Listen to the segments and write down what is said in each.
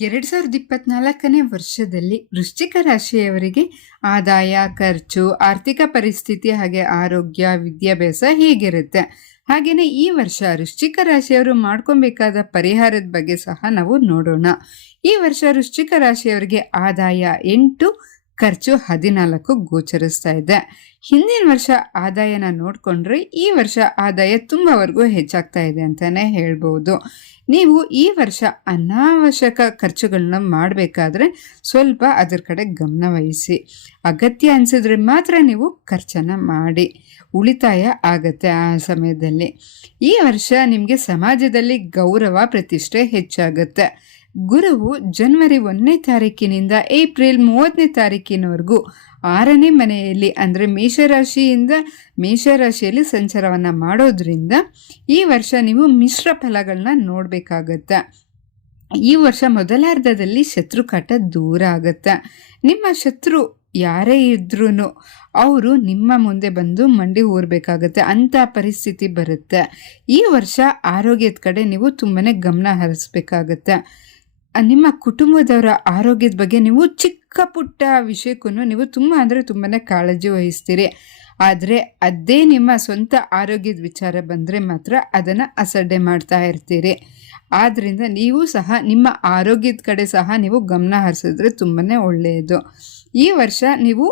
ಎರಡು ಸಾವಿರದ ಇಪ್ಪತ್ನಾಲ್ಕನೇ ವರ್ಷದಲ್ಲಿ ವೃಶ್ಚಿಕ ರಾಶಿಯವರಿಗೆ ಆದಾಯ, ಖರ್ಚು, ಆರ್ಥಿಕ ಪರಿಸ್ಥಿತಿ ಹಾಗೆ ಆರೋಗ್ಯ, ವಿದ್ಯಾಭ್ಯಾಸ ಹೀಗಿರುತ್ತೆ. ಹಾಗೆಯೇ ಈ ವರ್ಷ ವೃಶ್ಚಿಕ ರಾಶಿಯವರು ಮಾಡ್ಕೊಬೇಕಾದ ಪರಿಹಾರದ ಬಗ್ಗೆ ಸಹ ನಾವು ನೋಡೋಣ. ಈ ವರ್ಷ ವೃಶ್ಚಿಕ ರಾಶಿಯವರಿಗೆ ಆದಾಯ ಎಂಟು ಖರ್ಚು ಹದಿನಾಲ್ಕು ಗೋಚರಿಸ್ತಾ ಇದೆ. ಹಿಂದಿನ ವರ್ಷ ಆದಾಯನ ನೋಡಿಕೊಂಡ್ರೆ ಈ ವರ್ಷ ಆದಾಯ ತುಂಬವರೆಗೂ ಹೆಚ್ಚಾಗ್ತಾ ಇದೆ ಅಂತಲೇ ಹೇಳ್ಬೋದು. ನೀವು ಈ ವರ್ಷ ಅನಾವಶ್ಯಕ ಖರ್ಚುಗಳನ್ನ ಮಾಡಬೇಕಾದ್ರೆ ಸ್ವಲ್ಪ ಅದರ ಕಡೆ ಗಮನ ವಹಿಸಿ. ಅಗತ್ಯ ಅನಿಸಿದ್ರೆ ಮಾತ್ರ ನೀವು ಖರ್ಚನ್ನು ಮಾಡಿ. ಉಳಿತಾಯ ಆಗತ್ತೆ ಆ ಸಮಯದಲ್ಲಿ. ಈ ವರ್ಷ ನಿಮಗೆ ಸಮಾಜದಲ್ಲಿ ಗೌರವ, ಪ್ರತಿಷ್ಠೆ ಹೆಚ್ಚಾಗುತ್ತೆ. ಗುರುವು ಜನವರಿ ಒಂದನೇ ತಾರೀಕಿನಿಂದ ಏಪ್ರಿಲ್ ಮೂವತ್ತನೇ ತಾರೀಕಿನವರೆಗೂ ಆರನೇ ಮನೆಯಲ್ಲಿ, ಅಂದರೆ ಮೇಷರಾಶಿಯಿಂದ ಮೇಷರಾಶಿಯಲ್ಲಿ ಸಂಚಾರವನ್ನು ಮಾಡೋದ್ರಿಂದ ಈ ವರ್ಷ ನೀವು ಮಿಶ್ರ ಫಲಗಳನ್ನ ನೋಡಬೇಕಾಗತ್ತೆ. ಈ ವರ್ಷ ಮೊದಲಾರ್ಧದಲ್ಲಿ ಶತ್ರು ಕಾಟ ದೂರ ಆಗತ್ತೆ. ನಿಮ್ಮ ಶತ್ರು ಯಾರೇ ಇದ್ರೂ ಅವರು ನಿಮ್ಮ ಮುಂದೆ ಬಂದು ಮಂಡಿ ಊರಬೇಕಾಗತ್ತೆ ಅಂಥ ಪರಿಸ್ಥಿತಿ ಬರುತ್ತೆ. ಈ ವರ್ಷ ಆರೋಗ್ಯದ ಕಡೆ ನೀವು ತುಂಬಾ ಗಮನ ಹರಿಸ್ಬೇಕಾಗತ್ತೆ. ನಿಮ್ಮ ಕುಟುಂಬದವರ ಆರೋಗ್ಯದ ಬಗ್ಗೆ ನೀವು ಚಿಕ್ಕ ಪುಟ್ಟ ವಿಷಯಕ್ಕೂ ನೀವು ತುಂಬ ಅಂದರೆ ತುಂಬಾ ಕಾಳಜಿ ವಹಿಸ್ತೀರಿ. ಆದರೆ ಅದೇ ನಿಮ್ಮ ಸ್ವಂತ ಆರೋಗ್ಯದ ವಿಚಾರ ಬಂದರೆ ಮಾತ್ರ ಅದನ್ನು ಅಸಡ್ಡೆ ಮಾಡ್ತಾ ಇರ್ತೀರಿ. ಆದ್ದರಿಂದ ನೀವು ಸಹ ನಿಮ್ಮ ಆರೋಗ್ಯದ ಕಡೆ ಸಹ ನೀವು ಗಮನ ಹರಿಸಿದ್ರೆ ತುಂಬಾ ಒಳ್ಳೆಯದು. ಈ ವರ್ಷ ನೀವು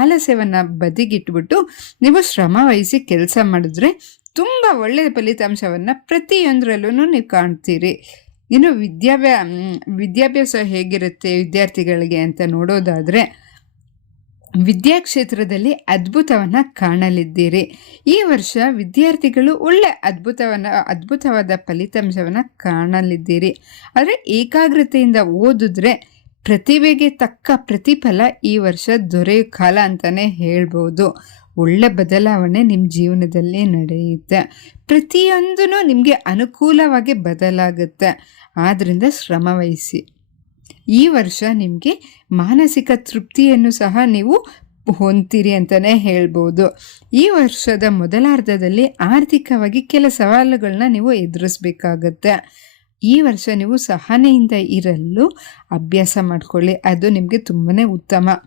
ಆಲಸ್ಯವನ್ನು ಬದಿಗಿಟ್ಬಿಟ್ಟು ನೀವು ಶ್ರಮ ವಹಿಸಿ ಕೆಲಸ ಮಾಡಿದ್ರೆ ತುಂಬ ಒಳ್ಳೆಯ ಫಲಿತಾಂಶವನ್ನು ಪ್ರತಿಯೊಂದರಲ್ಲೂ ನೀವು ಕಾಣ್ತೀರಿ. ಇನ್ನು ವಿದ್ಯಾಭ್ಯಾ ವಿದ್ಯಾಭ್ಯಾಸ ಹೇಗಿರುತ್ತೆ ವಿದ್ಯಾರ್ಥಿಗಳಿಗೆ ಅಂತ ನೋಡೋದಾದರೆ ವಿದ್ಯಾಕ್ಷೇತ್ರದಲ್ಲಿ ಅದ್ಭುತವನ್ನು ಕಾಣಲಿದ್ದೀರಿ. ಈ ವರ್ಷ ವಿದ್ಯಾರ್ಥಿಗಳು ಒಳ್ಳೆ ಅದ್ಭುತವನ್ನು, ಅದ್ಭುತವಾದ ಫಲಿತಾಂಶವನ್ನು ಕಾಣಲಿದ್ದೀರಿ. ಆದರೆ ಏಕಾಗ್ರತೆಯಿಂದ ಓದಿದ್ರೆ ಪ್ರತಿಭೆಗೆ ತಕ್ಕ ಪ್ರತಿಫಲ ಈ ವರ್ಷ ದೊರೆಯೋ ಕಾಲ ಅಂತಲೇ ಹೇಳ್ಬೋದು. ಒಳ್ಳೆ ಬದಲಾವಣೆ ನಿಮ್ಮ ಜೀವನದಲ್ಲಿ ನಡೆಯುತ್ತೆ. ಪ್ರತಿಯೊಂದೂ ನಿಮಗೆ ಅನುಕೂಲವಾಗಿ ಬದಲಾಗುತ್ತೆ. ಆದ್ದರಿಂದ ಶ್ರಮ ವಹಿಸಿ. ಈ ವರ್ಷ ನಿಮಗೆ ಮಾನಸಿಕ ತೃಪ್ತಿಯನ್ನು ಸಹ ನೀವು ಹೊಂತೀರಿ ಅಂತಲೇ ಹೇಳ್ಬೋದು. ಈ ವರ್ಷದ ಮೊದಲಾರ್ಧದಲ್ಲಿ ಆರ್ಥಿಕವಾಗಿ ಕೆಲ ಸವಾಲುಗಳನ್ನ ನೀವು ಎದುರಿಸ್ಬೇಕಾಗತ್ತೆ. ಈ ವರ್ಷ ನೀವು ಸಹನೆಯಿಂದ ಇರಲು ಅಭ್ಯಾಸ ಮಾಡಿಕೊಳ್ಳಿ. ಅದು ನಿಮಗೆ ತುಂಬಾ ಉತ್ತಮ.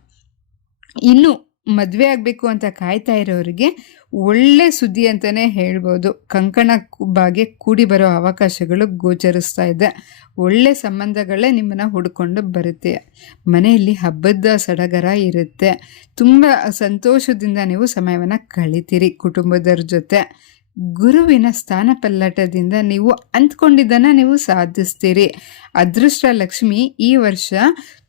ಇನ್ನು ಮದುವೆ ಆಗಬೇಕು ಅಂತ ಕಾಯ್ತಾ ಇರೋರಿಗೆ ಒಳ್ಳೆ ಸುದ್ದಿ ಅಂತಲೇ ಹೇಳ್ಬೋದು. ಕಂಕಣ ಬಾಗೆ ಕೂಡಿ ಬರೋ ಅವಕಾಶಗಳು ಗೋಚರಿಸ್ತಾ ಇದೆ. ಒಳ್ಳೆ ಸಂಬಂಧಗಳೇ ನಿಮ್ಮನ್ನು ಹುಡ್ಕೊಂಡು ಬರುತ್ತೆ. ಮನೆಯಲ್ಲಿ ಹಬ್ಬದ ಸಡಗರ ಇರುತ್ತೆ. ತುಂಬ ಸಂತೋಷದಿಂದ ನೀವು ಸಮಯವನ್ನು ಕಳಿತೀರಿ ಕುಟುಂಬದವ್ರ ಜೊತೆ. ಗುರುವಿನ ಸ್ಥಾನ ಪಲ್ಲಟದಿಂದ ನೀವು ಅಂದ್ಕೊಂಡಿದ್ದನ್ನು ನೀವು ಸಾಧಿಸ್ತೀರಿ. ಅದೃಷ್ಟ ಲಕ್ಷ್ಮಿ ಈ ವರ್ಷ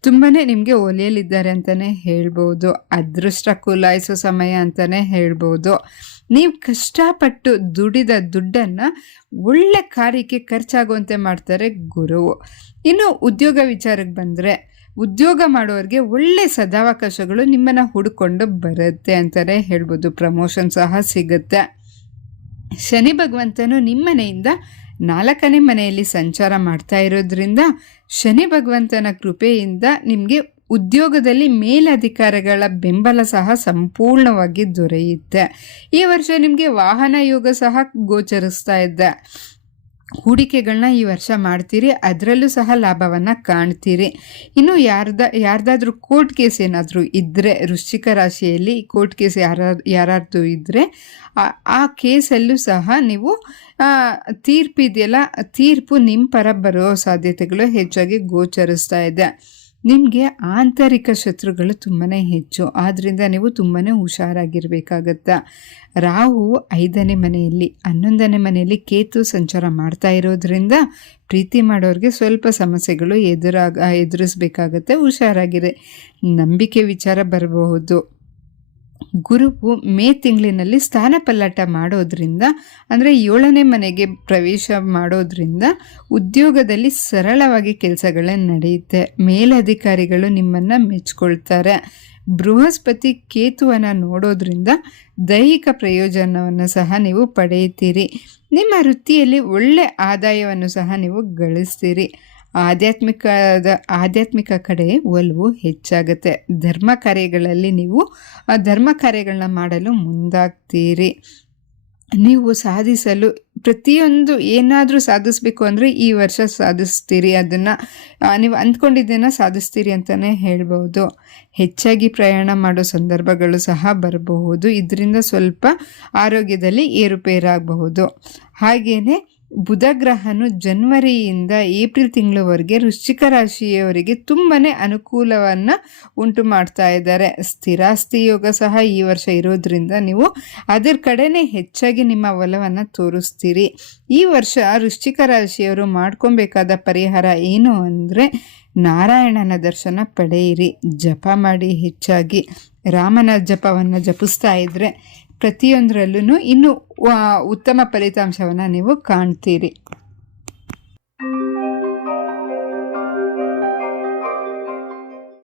ತುಂಬಾ ನಿಮಗೆ ಒಲಿಯಲಿದ್ದಾರೆ ಅಂತಲೇ ಹೇಳ್ಬೋದು. ಅದೃಷ್ಟ ಕುಲಾಯಿಸೋ ಸಮಯ ಅಂತಲೇ ಹೇಳ್ಬೋದು. ನೀವು ಕಷ್ಟಪಟ್ಟು ದುಡಿದ ದುಡ್ಡನ್ನು ಒಳ್ಳೆ ಕಾರ್ಯಕ್ಕೆ ಖರ್ಚಾಗುವಂತೆ ಮಾಡ್ತಾರೆ ಗುರು. ಇನ್ನು ಉದ್ಯೋಗ ವಿಚಾರಕ್ಕೆ ಬಂದರೆ ಉದ್ಯೋಗ ಮಾಡೋರಿಗೆ ಒಳ್ಳೆ ಸದಾವಕಾಶಗಳು ನಿಮ್ಮನ್ನು ಹುಡ್ಕೊಂಡು ಬರುತ್ತೆ ಅಂತಲೇ ಹೇಳ್ಬೋದು. ಪ್ರಮೋಷನ್ ಸಹ ಸಿಗುತ್ತೆ. ಶನಿ ಭಗವಂತನು ನಿಮ್ಮ ಮನೆಯಿಂದ ನಾಲ್ಕನೇ ಮನೆಯಲ್ಲಿ ಸಂಚಾರ ಮಾಡ್ತಾ ಇರೋದ್ರಿಂದ ಶನಿ ಭಗವಂತನ ಕೃಪೆಯಿಂದ ನಿಮಗೆ ಉದ್ಯೋಗದಲ್ಲಿ ಮೇಲಧಿಕಾರಿಗಳ ಬೆಂಬಲ ಸಹ ಸಂಪೂರ್ಣವಾಗಿ ದೊರೆಯುತ್ತೆ. ಈ ವರ್ಷ ನಿಮಗೆ ವಾಹನ ಯೋಗ ಸಹ ಗೋಚರಿಸ್ತಾ ಇದ್ದೆ ಹೂಡಿಕೆಗಳನ್ನ ಈ ವರ್ಷ ಮಾಡ್ತೀರಿ, ಅದರಲ್ಲೂ ಸಹ ಲಾಭವನ್ನು ಕಾಣ್ತೀರಿ. ಇನ್ನು ಯಾರ್ದ, ಯಾರ್ದಾದ್ರೂ ಕೋರ್ಟ್ ಕೇಸ್ ಏನಾದರೂ ಇದ್ದರೆ ವೃಶ್ಚಿಕ ರಾಶಿಯಲ್ಲಿ ಕೋರ್ಟ್ ಕೇಸ್ ಯಾರ ಯಾರದ್ದು ಇದ್ದರೆ ಆ ಕೇಸಲ್ಲೂ ಸಹ ನೀವು ತೀರ್ಪಿದೆಯಲ್ಲ, ತೀರ್ಪು ನಿಮ್ಮ ಪರ ಬರೋ ಸಾಧ್ಯತೆಗಳು ಹೆಚ್ಚಾಗಿ ಗೋಚರಿಸ್ತಾ ಇದೆ. ನಿಮಗೆ ಆಂತರಿಕ ಶತ್ರುಗಳು ತುಂಬಾ ಹೆಚ್ಚು. ಆದ್ದರಿಂದ ನೀವು ತುಂಬಾ ಹುಷಾರಾಗಿರಬೇಕಾಗತ್ತೆ. ರಾಹು ಐದನೇ ಮನೆಯಲ್ಲಿ, ಹನ್ನೊಂದನೇ ಮನೆಯಲ್ಲಿ ಕೇತು ಸಂಚಾರ ಮಾಡ್ತಾ ಇರೋದ್ರಿಂದ ಪ್ರೀತಿ ಮಾಡೋರಿಗೆ ಸ್ವಲ್ಪ ಸಮಸ್ಯೆಗಳು ಎದುರಾಗ, ಎದುರಿಸಬೇಕಾಗತ್ತೆ. ಹುಷಾರಾಗಿರಿ. ನಂಬಿಕೆ ವಿಚಾರ ಬರಬಹುದು. ಗುರುವು ಮೇ ತಿಂಗಳಿನಲ್ಲಿ ಸ್ಥಾನ ಪಲ್ಲಟ ಮಾಡೋದ್ರಿಂದ, ಅಂದರೆ ಏಳನೇ ಮನೆಗೆ ಪ್ರವೇಶ ಮಾಡೋದ್ರಿಂದ ಉದ್ಯೋಗದಲ್ಲಿ ಸರಳವಾಗಿ ಕೆಲಸಗಳೇ ನಡೆಯುತ್ತೆ. ಮೇಲಧಿಕಾರಿಗಳು ನಿಮ್ಮನ್ನು ಮೆಚ್ಕೊಳ್ತಾರೆ. ಬೃಹಸ್ಪತಿ ಕೇತುವನ್ನು ನೋಡೋದ್ರಿಂದ ದೈಹಿಕ ಪ್ರಯೋಜನವನ್ನು ಸಹ ನೀವು ಪಡೆಯುತ್ತೀರಿ. ನಿಮ್ಮ ವೃತ್ತಿಯಲ್ಲಿ ಒಳ್ಳೆ ಆದಾಯವನ್ನು ಸಹ ನೀವು ಗಳಿಸ್ತೀರಿ. ಆಧ್ಯಾತ್ಮಿಕದ ಆಧ್ಯಾತ್ಮಿಕ ಕಡೆ ಒಲವು ಹೆಚ್ಚಾಗುತ್ತೆ. ಧರ್ಮ ಕಾರ್ಯಗಳಲ್ಲಿ ನೀವು ಧರ್ಮ ಕಾರ್ಯಗಳನ್ನ ಮಾಡಲು ಮುಂದಾಗ್ತೀರಿ. ನೀವು ಸಾಧಿಸಲು ಪ್ರತಿಯೊಂದು ಏನಾದರೂ ಸಾಧಿಸಬೇಕು ಅಂದರೆ ಈ ವರ್ಷ ಸಾಧಿಸ್ತೀರಿ. ಅದನ್ನು ನೀವು ಅಂದ್ಕೊಂಡಿದ್ದನ್ನು ಸಾಧಿಸ್ತೀರಿ ಅಂತಲೇ ಹೇಳ್ಬೋದು. ಹೆಚ್ಚಾಗಿ ಪ್ರಯಾಣ ಮಾಡೋ ಸಂದರ್ಭಗಳು ಸಹ ಬರಬಹುದು. ಇದರಿಂದ ಸ್ವಲ್ಪ ಆರೋಗ್ಯದಲ್ಲಿ ಏರುಪೇರಾಗಬಹುದು. ಹಾಗೆಯೇ ಬುಧ ಗ್ರಹನು ಜನ್ವರಿಯಿಂದ ಏಪ್ರಿಲ್ ತಿಂಗಳವರೆಗೆ ವೃಶ್ಚಿಕ ರಾಶಿಯವರಿಗೆ ತುಂಬಾ ಅನುಕೂಲವನ್ನು ಉಂಟು ಮಾಡ್ತಾ ಇದ್ದಾರೆ. ಸ್ಥಿರಾಸ್ತಿ ಯೋಗ ಸಹ ಈ ವರ್ಷ ಇರೋದ್ರಿಂದ ನೀವು ಅದರ ಕಡೆನೇ ಹೆಚ್ಚಾಗಿ ನಿಮ್ಮ ಒಲವನ್ನು ತೋರಿಸ್ತೀರಿ. ಈ ವರ್ಷ ವೃಶ್ಚಿಕ ರಾಶಿಯವರು ಮಾಡ್ಕೊಬೇಕಾದ ಪರಿಹಾರ ಏನು ಅಂದರೆ ನಾರಾಯಣನ ದರ್ಶನ ಪಡೆಯಿರಿ. ಜಪ ಮಾಡಿ ಹೆಚ್ಚಾಗಿ. ರಾಮನ ಜಪವನ್ನು ಜಪಿಸ್ತಾ ಇದ್ದರೆ ಪ್ರತಿಯೊಂದರಲ್ಲೂ ಇನ್ನೂ ಉತ್ತಮ ಫಲಿತಾಂಶವನ್ನು ನೀವು ಕಾಣ್ತೀರಿ.